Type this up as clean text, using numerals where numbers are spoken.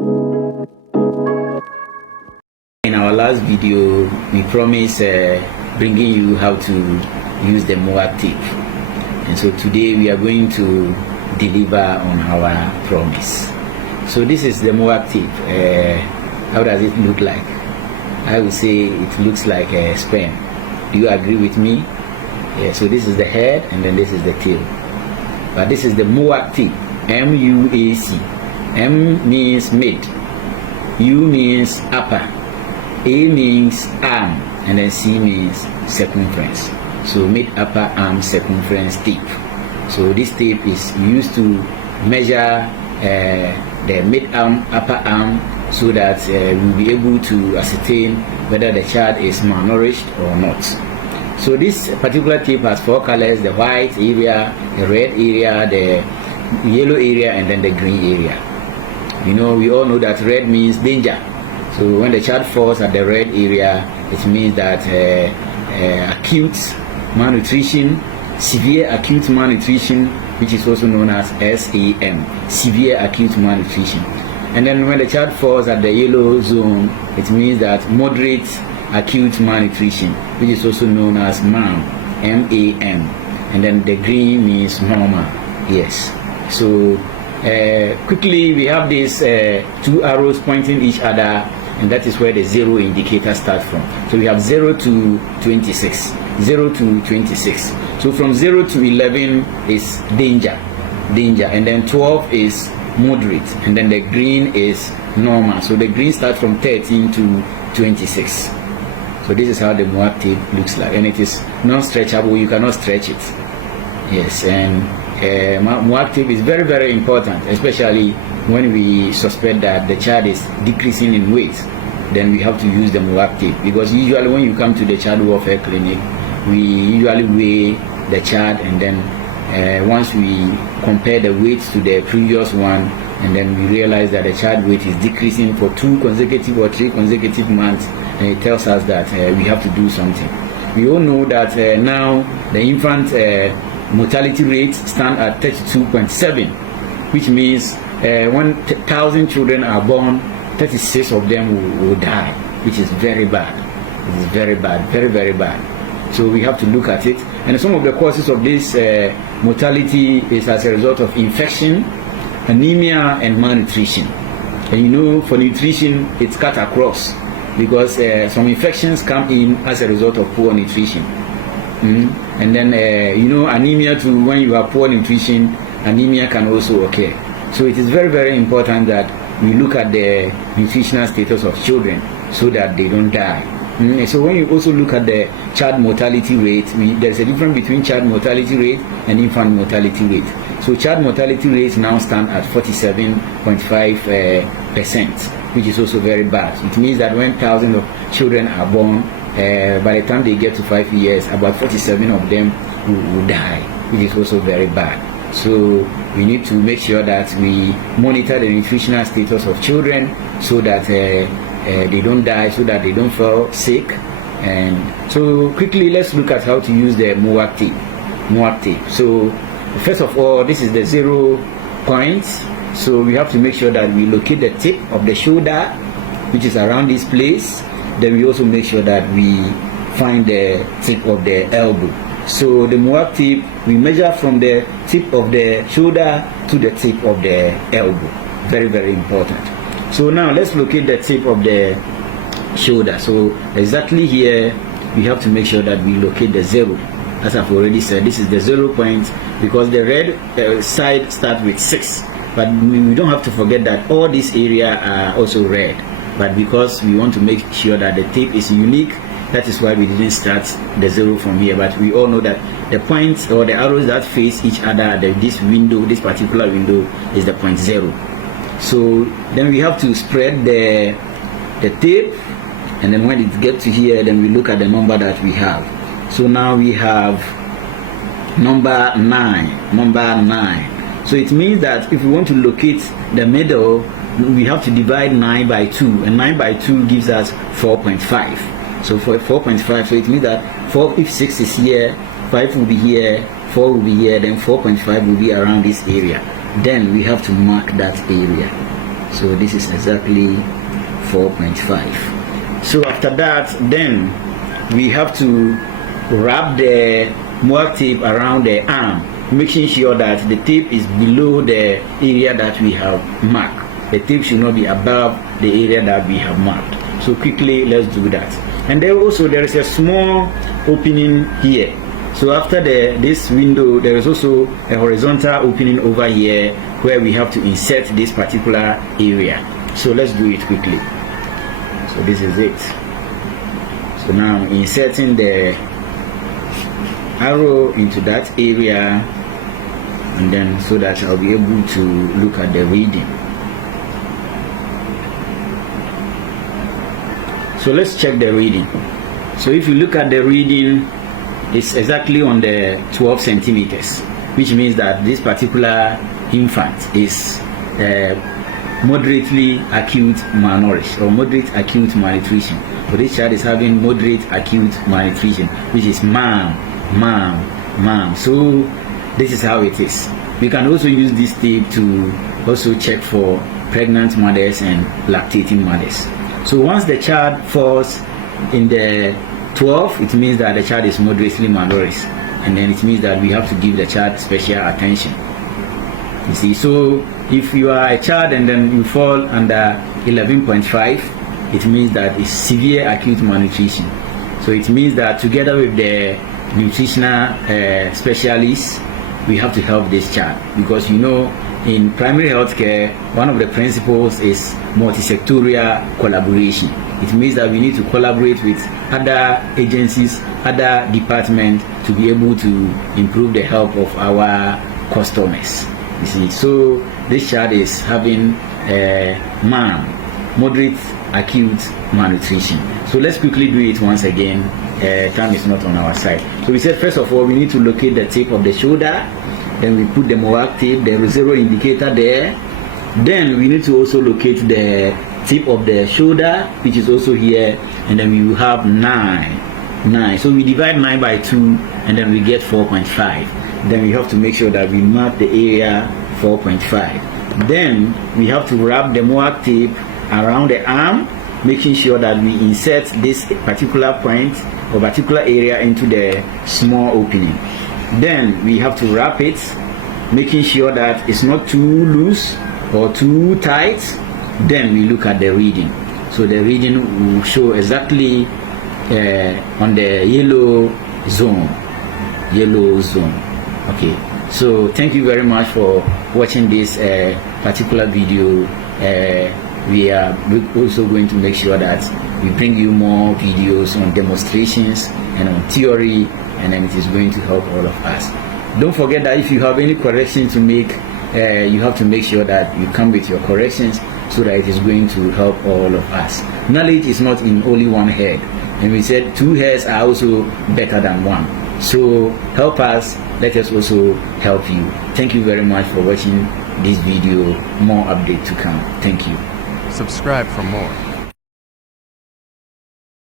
In our last video, we promised bringing you how to use the Moab tape. And so today we are going to deliver on our promise. So this is the Moab tape. How does it look like? I would say it looks like a sperm. Do you agree with me? Yeah, so this is the head and then this is the tail. But this is the Moab tape. M-U-A-C. M means mid. U means upper. A means arm, and then C means circumference. So mid upper arm circumference tape. So this tape is used to measure the mid arm, upper arm, so that we'll be able to ascertain whether the child is malnourished or not. So this particular tape has 4 colors: the white area, the red area, the yellow area, and then the green area. You know, we all know that red means danger. So when the child falls at the red area, it means that acute malnutrition, severe acute malnutrition, which is also known as SAM, severe acute malnutrition. And then when the child falls at the yellow zone, it means that moderate acute malnutrition, which is also known as MAM, M-A-M. And then the green means normal. Yes. So quickly, we have these 2 arrows pointing each other, and that is where the 0 indicator starts from. So we have 0 to 26. 0 to 26. So from 0 to 11 is danger, and then 12 is moderate, and then the green is normal. So the green starts from 13 to 26. So this is how the Moab tape looks like, and it is non-stretchable. You cannot stretch it. Yes, and Moab tape is very, very important, especially when we suspect that the child is decreasing in weight. Then we have to use the Moab tape, because usually when you come to the child welfare clinic, we usually weigh the child, and then once we compare the weights to the previous one, and then we realize that the child weight is decreasing for 2 consecutive or 3 consecutive months, and it tells us that we have to do something. We all know that now the infant mortality rate stands at 32.7, which means when 1,000 children are born, 36 of them will die, which is very bad. It is very bad, very, very bad. So we have to look at it. And some of the causes of this mortality is as a result of infection, anemia, and malnutrition. And you know, for nutrition, it's cut across, because some infections come in as a result of poor nutrition. And then, you know, anemia too, when you have poor nutrition, anemia can also occur. So it is very, very important that we look at the nutritional status of children so that they don't die. So when you also look at the child mortality rate, there's a difference between child mortality rate and infant mortality rate. So child mortality rates now stand at 47.5%, which is also very bad. It means that when thousands of children are born, by the time they get to 5 years, about 47 of them will die, which is also very bad. So we need to make sure that we monitor the nutritional status of children so that they don't die, so that they don't fall sick. And so quickly, let's look at how to use the Moab tape. Moab tape. So first of all, this is the 0 point. So we have to make sure that we locate the tip of the shoulder, which is around this place. Then we also make sure that we find the tip of the elbow. So the Moab tape, we measure from the tip of the shoulder to the tip of the elbow. Very, very important. So now let's locate the tip of the shoulder. So exactly here, we have to make sure that we locate the 0. As I've already said, this is the 0 point, because the red side starts with 6. But we don't have to forget that all these areas are also red. But because we want to make sure that the tape is unique, that is why we didn't start the 0 from here. But we all know that the points or the arrows that face each other, this window, this particular window, is the point 0. So then we have to spread the tape, and then when it gets to here, then we look at the number that we have. So now we have number 9. So it means that if we want to locate the middle, we have to divide 9 by 2, and 9 by 2 gives us 4.5. So for 4.5, so it means that if 6 is here, 5 will be here, 4 will be here, then 4.5 will be around this area. Then we have to mark that area. So this is exactly 4.5. So after that, then we have to wrap the molar tape around the arm, making sure that the tape is below the area that we have marked. The tape should not be above the area that we have marked. So quickly, let's do that. And then also there is a small opening here. So after this window, there is also a horizontal opening over here where we have to insert this particular area. So let's do it quickly. So this is it. So now I'm inserting the arrow into that area, and then so that I'll be able to look at the reading. So let's check the reading. So if you look at the reading, it's exactly on the 12 centimeters, which means that this particular infant is moderately acute malnourished or moderate acute malnutrition. So this child is having moderate acute malnutrition, which is mom. So this is how it is. We can also use this tape to also check for pregnant mothers and lactating mothers. So once the child falls in the 12, it means that the child is moderately malnourished, and then it means that we have to give the child special attention. You see, so if you are a child and then you fall under 11.5, it means that it's severe acute malnutrition. So it means that together with the nutritional specialists, we have to help this child, because you know, in primary health care, one of the principles is multisectorial collaboration. It means that we need to collaborate with other agencies, other departments to be able to improve the health of our customers. You see, so this child is having moderate acute malnutrition. So let's quickly do it once again. Time is not on our side. So we said, first of all, we need to locate the tip of the shoulder. Then we put the molar tape, the zero indicator there. Then we need to also locate the tip of the shoulder, which is also here, and then we will have 9. So we divide 9 by 2, and then we get 4.5. Then we have to make sure that we mark the area 4.5. Then we have to wrap the molar tape around the arm, making sure that we insert this particular point or particular area into the small opening. Then we have to wrap it, making sure that it's not too loose or too tight. Then we look at the reading. So the reading will show exactly on the yellow zone. Okay, so thank you very much for watching this particular video. We are also going to make sure that we bring you more videos on demonstrations and on theory, and then it is going to help all of us. Don't forget that if you have any correction to make, you have to make sure that you come with your corrections, so that it is going to help all of us. Knowledge is not in only one head, and we said 2 heads are also better than 1. So help us, let us also help you. Thank you very much for watching this video. More update to come. Thank you. Subscribe for more.